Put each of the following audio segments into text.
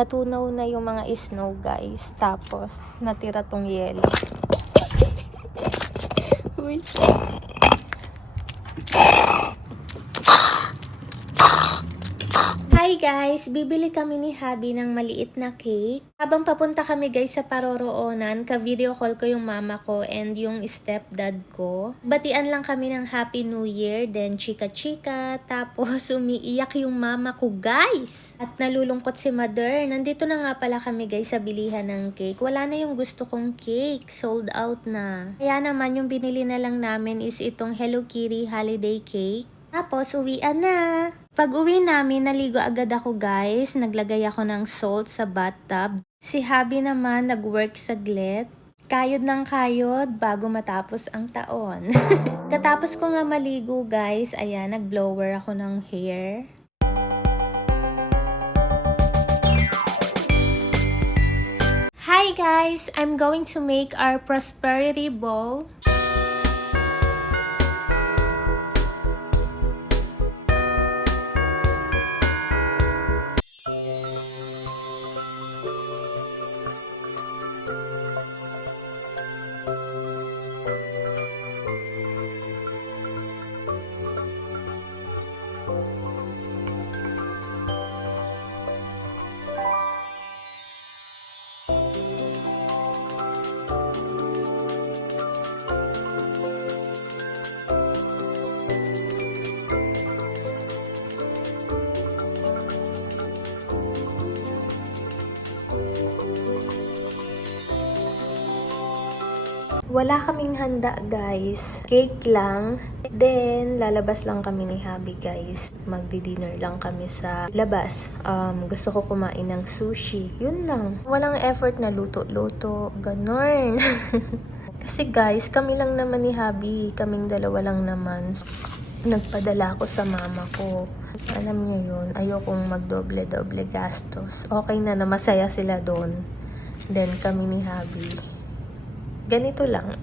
natunaw na yung mga snow guys. Tapos, natira tong yelo. Uy. Hi guys! Bibili kami ni Habi ng maliit na cake. Habang papunta kami guys sa paroroonan, ka-video call ko yung mama ko and yung stepdad ko. Batian lang kami ng Happy New Year, then chika-chika, tapos umiiyak yung mama ko guys! At nalulungkot si mother. Nandito na nga pala kami guys sa bilihan ng cake. Wala na yung gusto kong cake, sold out na. Kaya naman yung binili na lang namin is itong Hello Kitty holiday cake. Tapos, uwian na. Pag uwi namin, naligo agad ako guys. Naglagay ako ng salt sa bathtub. Si Habi naman nag-work saglit. Kayod ng kayod bago matapos ang taon. Katapos ko nga maligo guys, ayan, nag-blower ako ng hair. Hi guys! I'm going to make our prosperity bowl. Wala kaming handa guys. Cake lang. Then, lalabas lang kami ni Habi guys. Magdi-dinner lang kami sa labas. Gusto ko kumain ng sushi. Yun lang. Walang effort na luto-luto. Ganon. Kasi guys, kami lang naman ni Habi. Kaming dalawa lang naman. Nagpadala ako sa mama ko. Alam niyo yun, ayokong magdoble-doble gastos. Okay na masaya sila doon. Then, kami ni Habi. Ganito lang.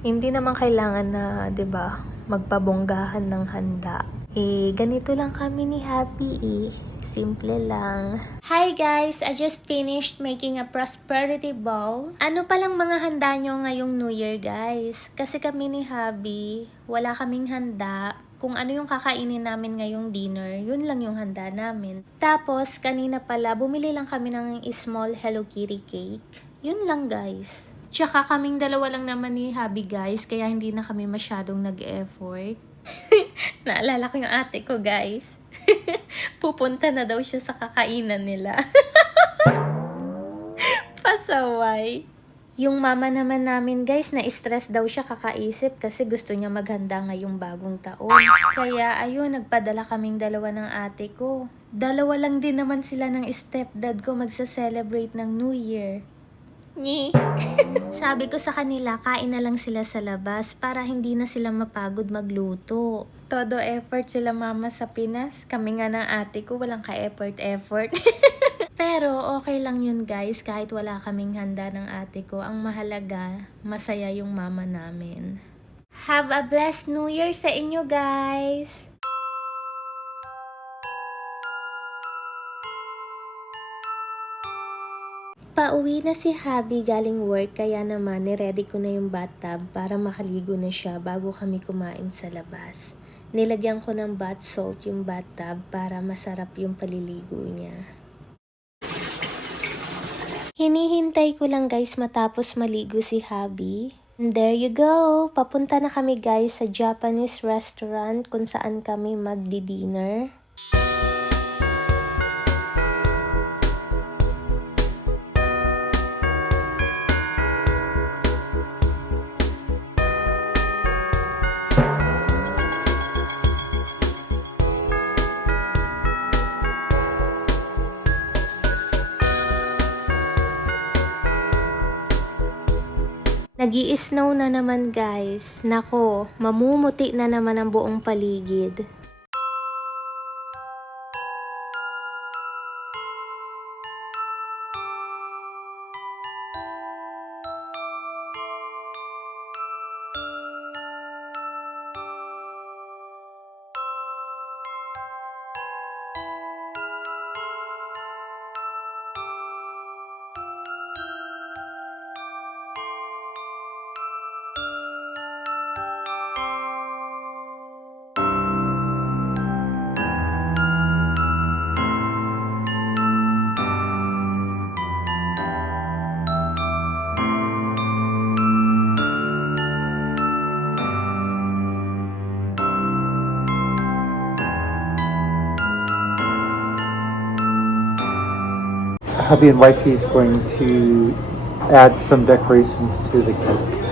Hindi naman kailangan na, 'di ba, magpabonggahan ng handa. Ganito lang kami ni Happy Simple lang. Hi guys! I just finished making a prosperity bowl. Ano palang mga handa nyo ngayong New Year guys? Kasi kami ni Habi, wala kaming handa. Kung ano yung kakainin namin ngayong dinner, yun lang yung handa namin. Tapos, kanina pala, bumili lang kami ng small Hello Kitty cake. Yun lang guys. Tsaka kaming dalawa lang naman ni Habi guys, kaya hindi na kami masyadong nag-effort. Naalala ko yung ate ko guys. Pupunta na daw siya sa kakainan nila. Pasaway. Yung mama naman namin guys, na-stress daw siya kakaisip kasi gusto niya maghanda ngayong bagong taon. Kaya ayun, nagpadala kaming dalawa ng ate ko. Dalawa lang din naman sila ng stepdad ko magsa-celebrate ng New Year. Sabi ko sa kanila, kain na lang sila sa labas para hindi na sila mapagod magluto. Todo effort sila mama sa Pinas. Kami nga ng ate ko, walang ka-effort. Pero okay lang yun guys, kahit wala kaming handa ng ate ko. Ang mahalaga, masaya yung mama namin. Have a blessed New Year sa inyo guys! Pauwi na si Habi galing work, kaya naman niready ko na yung bathtub para makaligo na siya bago kami kumain sa labas. Nilagyan ko ng bath salt yung bathtub para masarap yung paliligo niya. Hinihintay ko lang guys matapos maligo si Habi. And there you go! Papunta na kami guys sa Japanese restaurant kung saan kami magdi-dinner. Nag-i-snow na naman guys. Nako, mamumuti na naman ang buong paligid. hubby and wifey is going to add some decorations to the cake.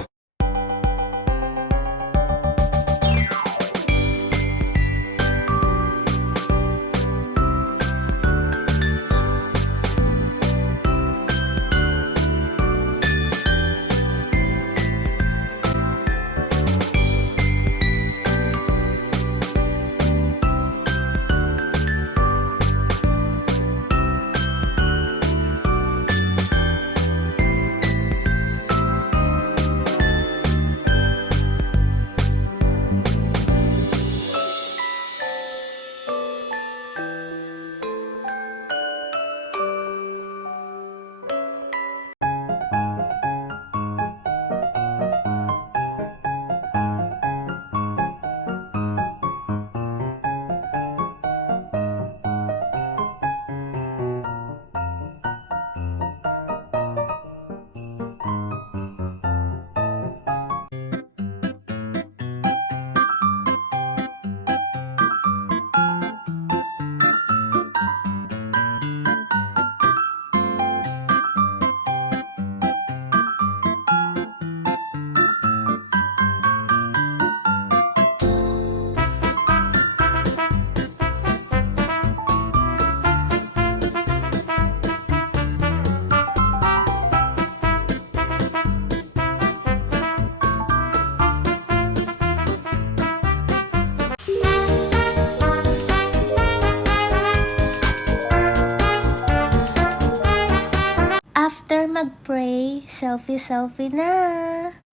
After mag-pray, selfie na.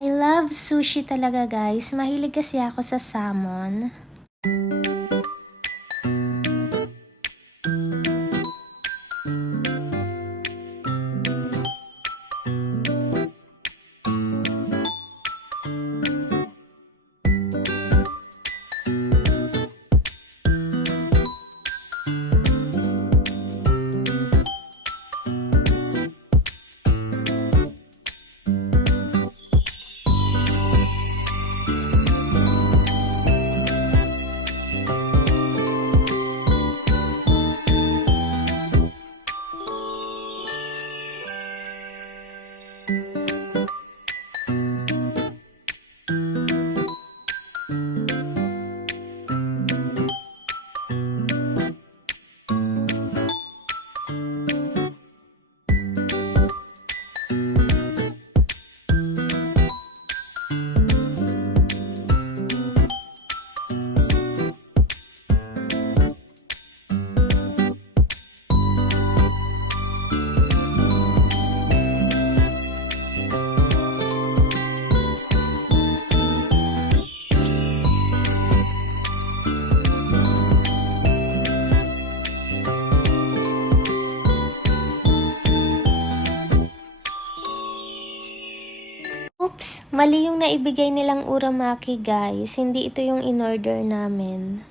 I love sushi talaga guys. Mahilig kasi ako sa salmon. Oops, mali yung naibigay nilang uramaki guys. Hindi ito yung in-order namin.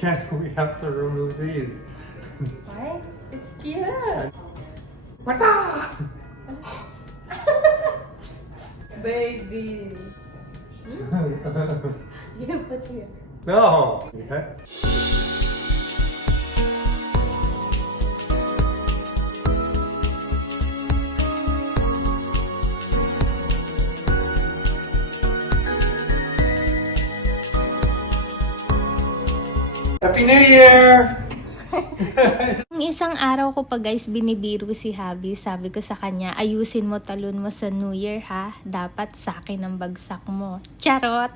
can't. We have to remove these. Why? It's cute. Wata! Baby. You put here. No. Okay. Happy New Year! Yung isang araw ko pa guys, binibiro si Habi. Sabi ko sa kanya, ayusin mo talon mo sa New Year ha. Dapat sa akin ang bagsak mo. Charot!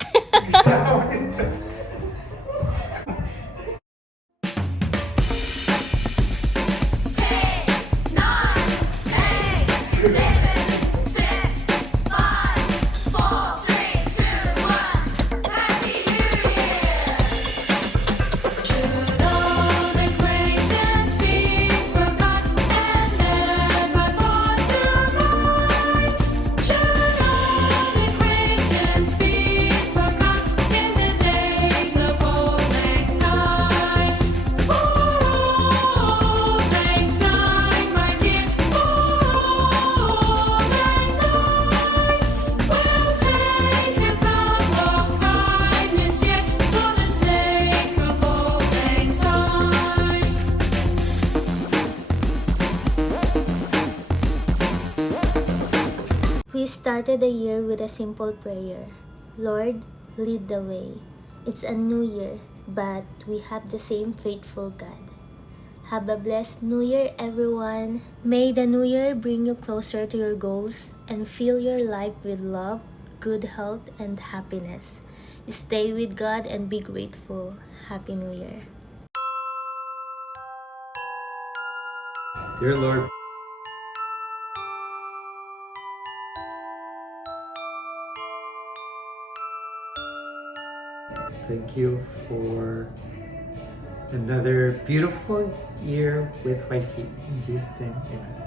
We started the year with a simple prayer. Lord, lead the way. It's a new year, but we have the same faithful God. Have a blessed new year, everyone. May the new year bring you closer to your goals and fill your life with love, good health, and happiness. Stay with God and be grateful. Happy New Year. Dear Lord, thank you for another beautiful year with Wifey. In Jesus' name, amen.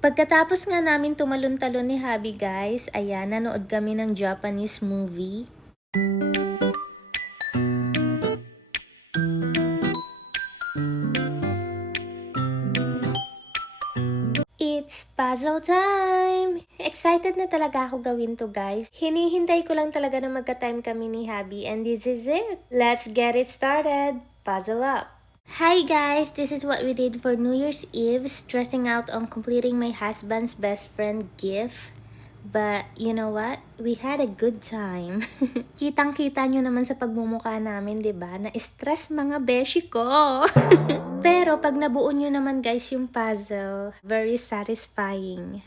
Pagkatapos nga namin tumalon-talon ni Habi guys, ayan, nanood kami ng Japanese movie. It's puzzle time! Excited na talaga ako gawin to guys. Hinihintay ko lang talaga na magka-time kami ni Habi and this is it. Let's get it started! Puzzle up! Hi guys! This is what we did for New Year's Eve, stressing out on completing my husband's best friend gift. But you know what? We had a good time. Kitang-kita nyo naman sa pagmumukha namin, 'di ba? Na-stress mga beshi ko. Pero pag nabuo nyo naman guys yung puzzle, very satisfying.